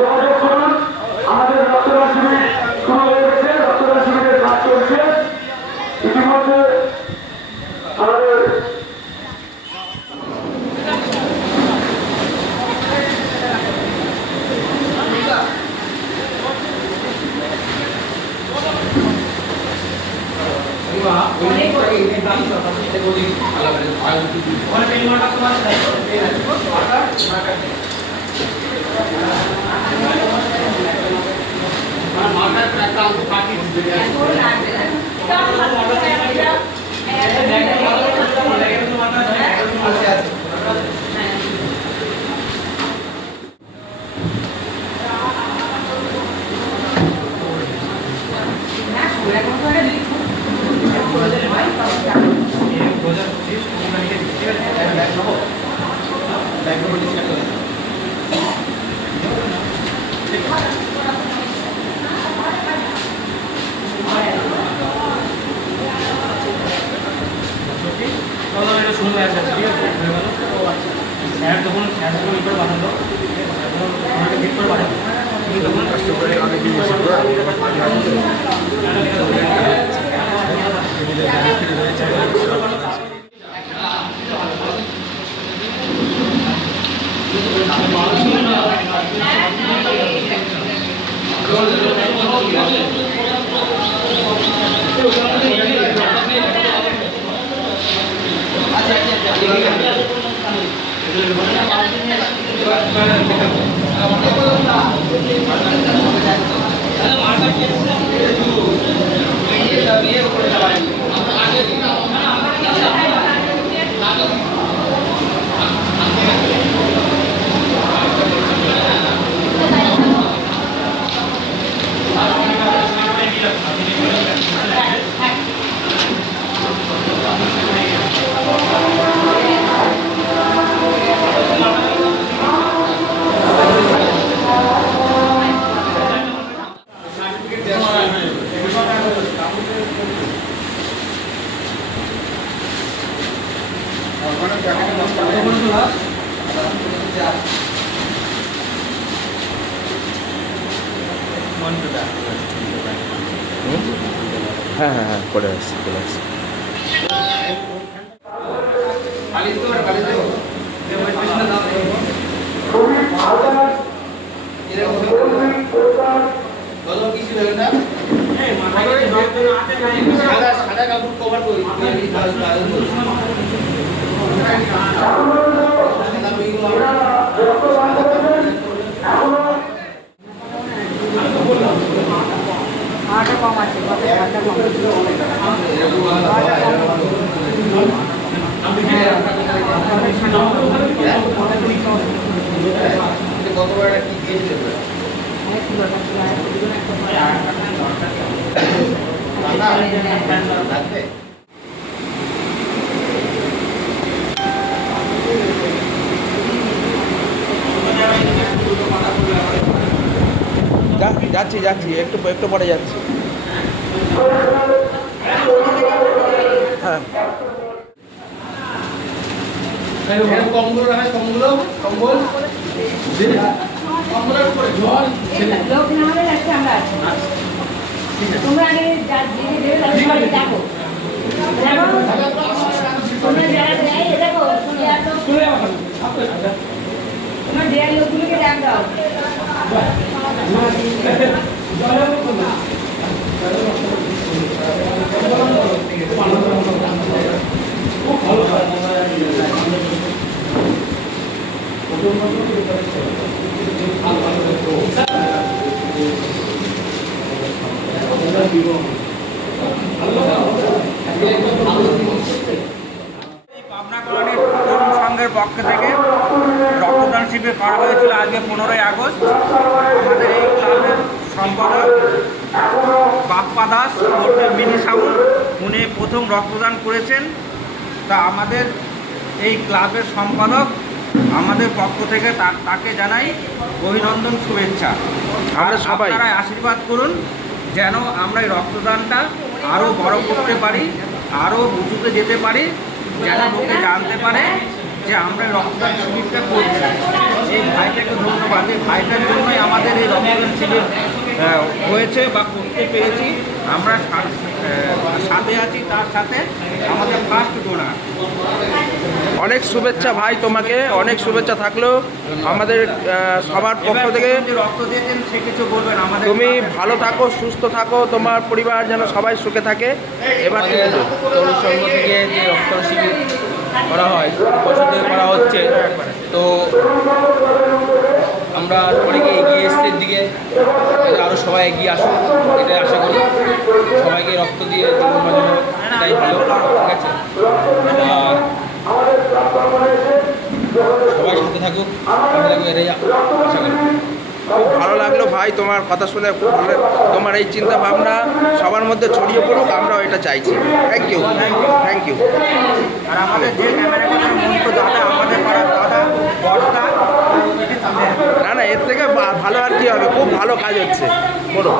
যোগাযোগ করুন। আমাদের রক্তদান শিবির শুরু হয়ে গেছে, রক্তদান শিবিরের কাজ চলছে ইতিমধ্যে। আমাদের হ্যাঁ হ্যাঁ হ্যাঁ করে আসছি চলে আসছি। সাদা কাপড় কভার করি কম আছে কতবার কি দিয়েছিল যাচ্ছি যাচ্ছি একটু একটু পরে যাচ্ছি। হ্যাঁ কম্বল রাখা কম্বল কম্বল কম্বলের উপরে জল লোক না হলে যাচ্ছে আমরা আছি তোমরা আগে দেখো তোমরা যারা দেয় এ দেখো তোমার দেয়ার লোকগুলোকে ডাক দাও পাবনা কলোনির তরুণ সংঘের পক্ষ থেকে রক্তদান শিবির করা হয়েছিল আজকে 15ই আগস্ট। আমাদের এই ক্লাবের সম্পাদক বাপ্পা দাস মিনি সাউন্ড উনি প্রথম রক্তদান করেছেন। তা আমাদের এই ক্লাবের সম্পাদক আমাদের পক্ষ থেকে তাকে জানাই অভিনন্দন, শুভেচ্ছা। আমরা সবাই আপনারা আশীর্বাদ করুন যেন আমরা এই রক্তদানটা আরও বড় করতে পারি, আরও উঁচুতে যেতে পারি, যেন লোকে জানতে পারে যে আমরা এই রক্তদান শিবিরটা করছি। এই ভাইটাকে ধন্যবাদ, এই ভাইটার জন্যই আমাদের এই রক্তদান শিবির হয়েছে বা করতে পেরেছি। আমরা সাথে আছি, তার সাথে আমাদের ফার্স্ট ডোনার। অনেক শুভেচ্ছা ভাই, তোমাকে অনেক শুভেচ্ছা থাকলো আমাদের সবার পক্ষ থেকে। যে রক্ত দিয়েছেন সে কিছু বলবেন আমাদের। তুমি ভালো থাকো, সুস্থ থাকো, তোমার পরিবার যেন সবাই সুখে থাকে। এবার তুমি বলো। তরুণ সংঘ থেকে যে রক্তদান শিবির করা হয়, বছর থেকে করা হচ্ছে, তো আমরা অনেকে এগিয়ে এসছে দিকে, আরও সবাই এগিয়ে আসুন, এটাই আশা করি। সবাইকে রক্ত দিয়ে জীবন বাঁচানো এটাই ভালো, ঠিক আছে? আর সবাই সাথে থাকুক, ভালো থাকুক, এটাই আশা করি। খুব ভালো লাগলো ভাই তোমার কথা শুনে, খুব ভালো। তোমার এই চিন্তা ভাবনা সবার মধ্যে ছড়িয়ে পড়ুক, আমরাও এটা চাইছি। Thank you, thank you. আর আমাদের যে ক্যামেরাম্যানের মন্ত্র দাদা, আমাদের পাড়ার দাদা বর্তা, না না, এর থেকে ভালো আর কি হবে, খুব ভালো কাজ হচ্ছে। বলো।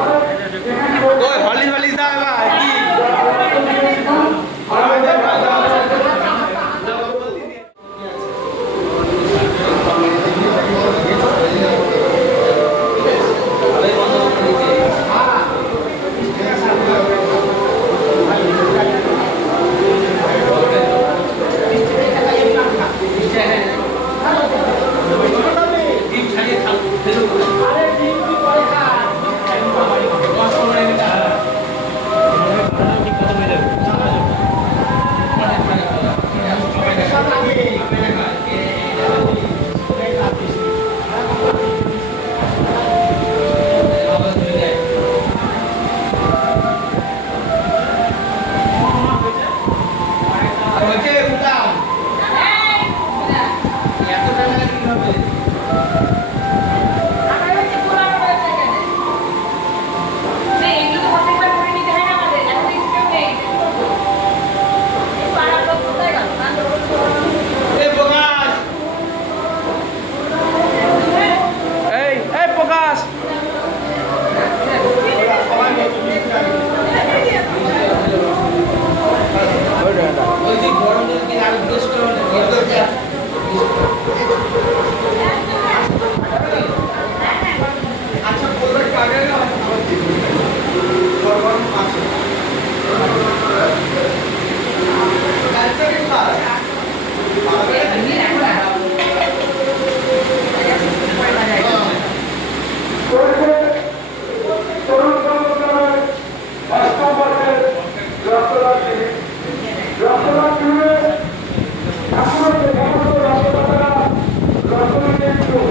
এই প্রকাশ, ওই যে গরমের দিন আর বেশ আচ্ছা বলবেন কাগে না গরম আছে কালকে কি খায় তরুণ সংগঠনের অষ্টম বর্ষের রক্তদান শিবির। রক্তদান শিবিরে এখনো যে সমস্ত রক্তদাতারা রক্ত দিতে ইচ্ছুক,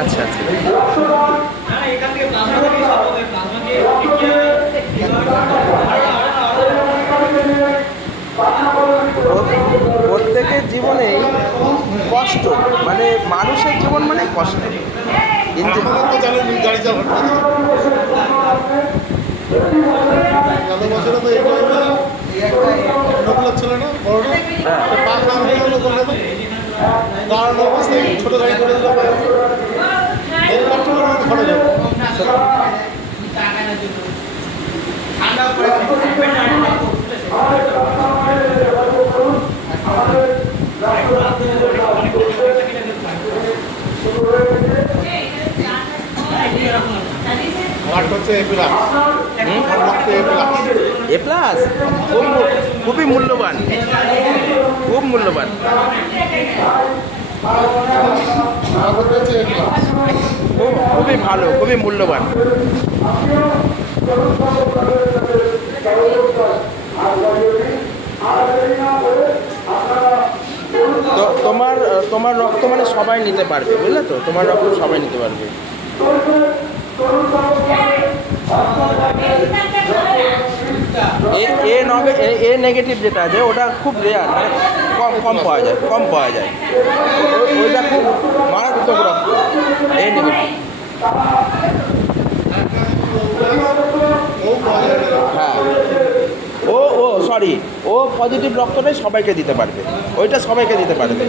আচ্ছা আচ্ছা। প্রত্যেকের জীবনেই কষ্ট, মানে মানুষের জীবন মানে কষ্ট। কিন্তু গাড়ি চালানো গত বছরে তো এই নকুলার ছিল না বড়টা, পাঁচ নাম হয়ে গেল কলকাতা, দাঁড়ানো অবস্থায় ছোটো গাড়ি করে দিল, এই কষ্ট করে খরচ হবে। আরেকটা হচ্ছে এ প্লাস, এ প্লাস খুবই মূল্যবান, খুব মূল্যবান। খুবই ভালো, খুবই মূল্যবান। তো তোমার রক্ত মানে সবাই নিতে পারবে, বুঝলে তো? তোমার রক্ত সবাই নিতে পারবে। তরুণ সংগঠনের এ নেগেটিভ যেটা আছে ওটা খুব রেয়ার, মানে কম পাওয়া যায়। ওইটা খুব মারাত্মক রক্ত, এ নেগেটিভ। হ্যাঁ, ও সরি, ও পজিটিভ রক্তটাই সবাইকে দিতে পারবে, ওইটা সবাইকে দিতে পারবে।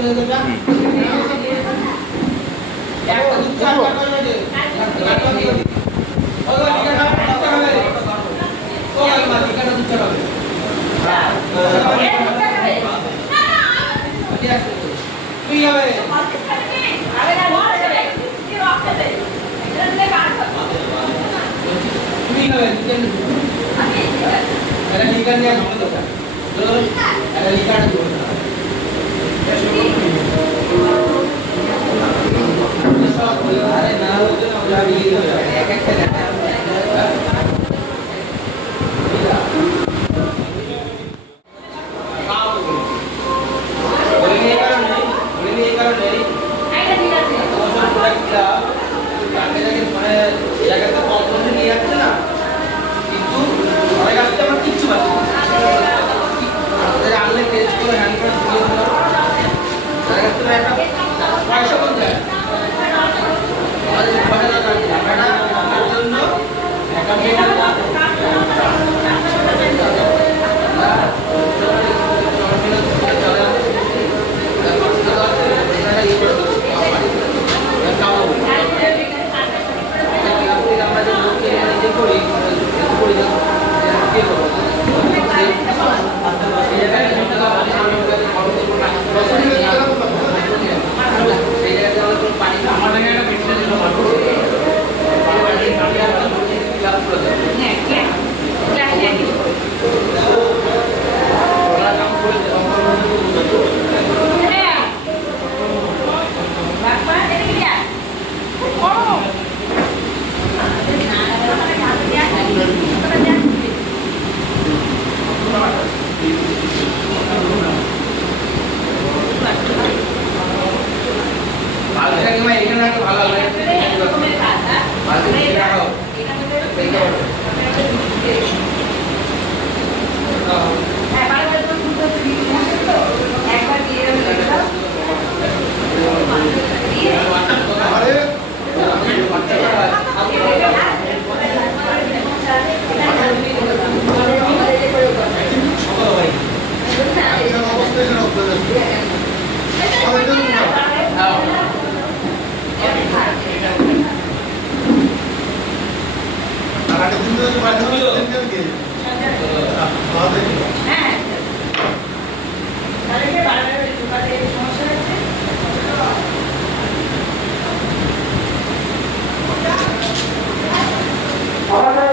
আমাদের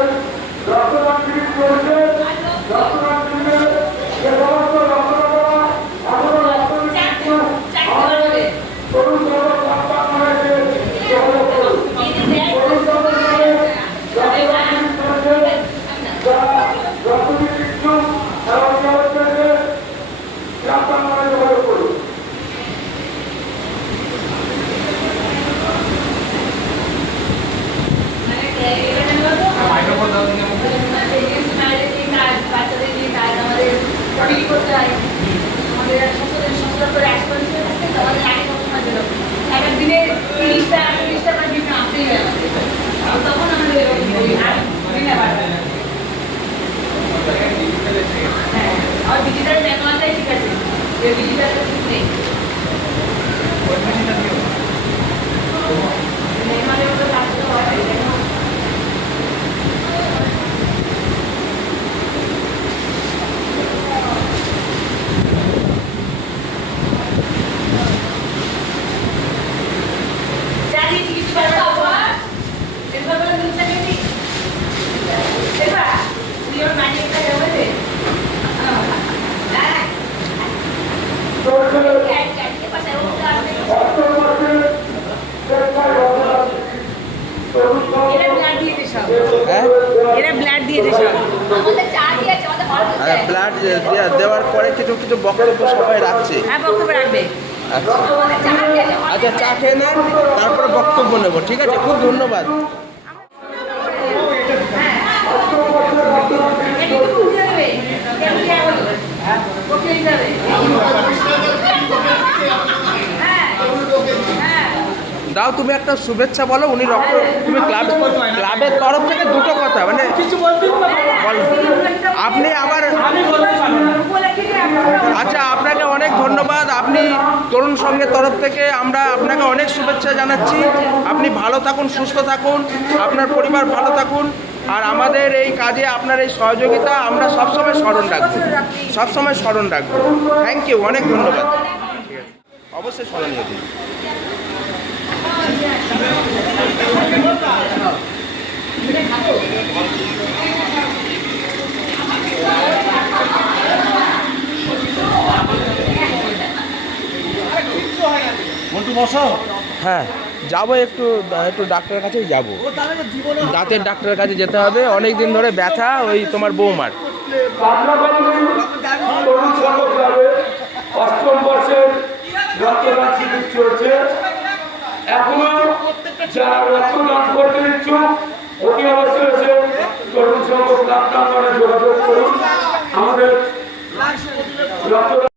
রক্তদান শিবির চলছে। রক্তদান শিবিরে যে সমস্ত রক্তদাতা এখনো রক্ত দিচ্ছে, আমাদের তরুণ যুবক সন্তান হয়েছে, যোগাযোগ করুন। তরুণ যুবক মিলে রক্তদান শিবির চলছে। যারা রক্ত দিতে ইচ্ছুক এবং হচ্ছে রাস্তার নামে যোগাযোগ করুন। তখন আমাদের আর ডিজিটাল ম্যানুয়ালটাই ঠিক আছে, যে ডিজিটাল নেই ম্যানুয়ালের মতো কাজ তো হয়। ব্লাড দেওয়ার পরে কিছু কিছু বক্তব্য সবাই রাখছে। হ্যাঁ, বক্তব্য রাখবে। আচ্ছা আচ্ছা, চা খেয়ে নেন, তারপরে বক্তব্য নেব। ঠিক আছে, খুব ধন্যবাদ। হ্যাঁ দাও তুমি একটা শুভেচ্ছা বলো, উনি রক্ত, তুমি ক্লাবের তরফ থেকে দুটো কথা মানে বলো। আপনি আবার আচ্ছা, আপনাকে অনেক ধন্যবাদ। আপনি তরুণ সংঘের তরফ থেকে আমরা আপনাকে অনেক শুভেচ্ছা জানাচ্ছি। আপনি ভালো থাকুন, সুস্থ থাকুন, আপনার পরিবার ভালো থাকুন। আর আমাদের এই কাজে আপনার এই সহযোগিতা আমরা সবসময় স্মরণ রাখবো, সবসময় স্মরণ রাখবো। থ্যাংক ইউ, অনেক ধন্যবাদ। ঠিক আছে, অবশ্যই স্মরণীয় দিন। মন্টু বসো। হ্যাঁ, যাবো একটু একটু ডাক্তারের কাছেই যাবো, দাঁতের ডাক্তারের কাছে যেতে হবে। অনেক দিন ধরে ব্যথা ওই তোমার বৌমার। তরুণ সংঘ ক্লাবে 8ম বর্ষের রক্তদান শিবির চলছে। এখনো যারা রক্তদান করতে ইচ্ছুক অতি অবশ্যই এসে তরুণ সংঘ ক্লাব প্রাঙ্গণে যোগাযোগ করুন। আমাদের রক্তদান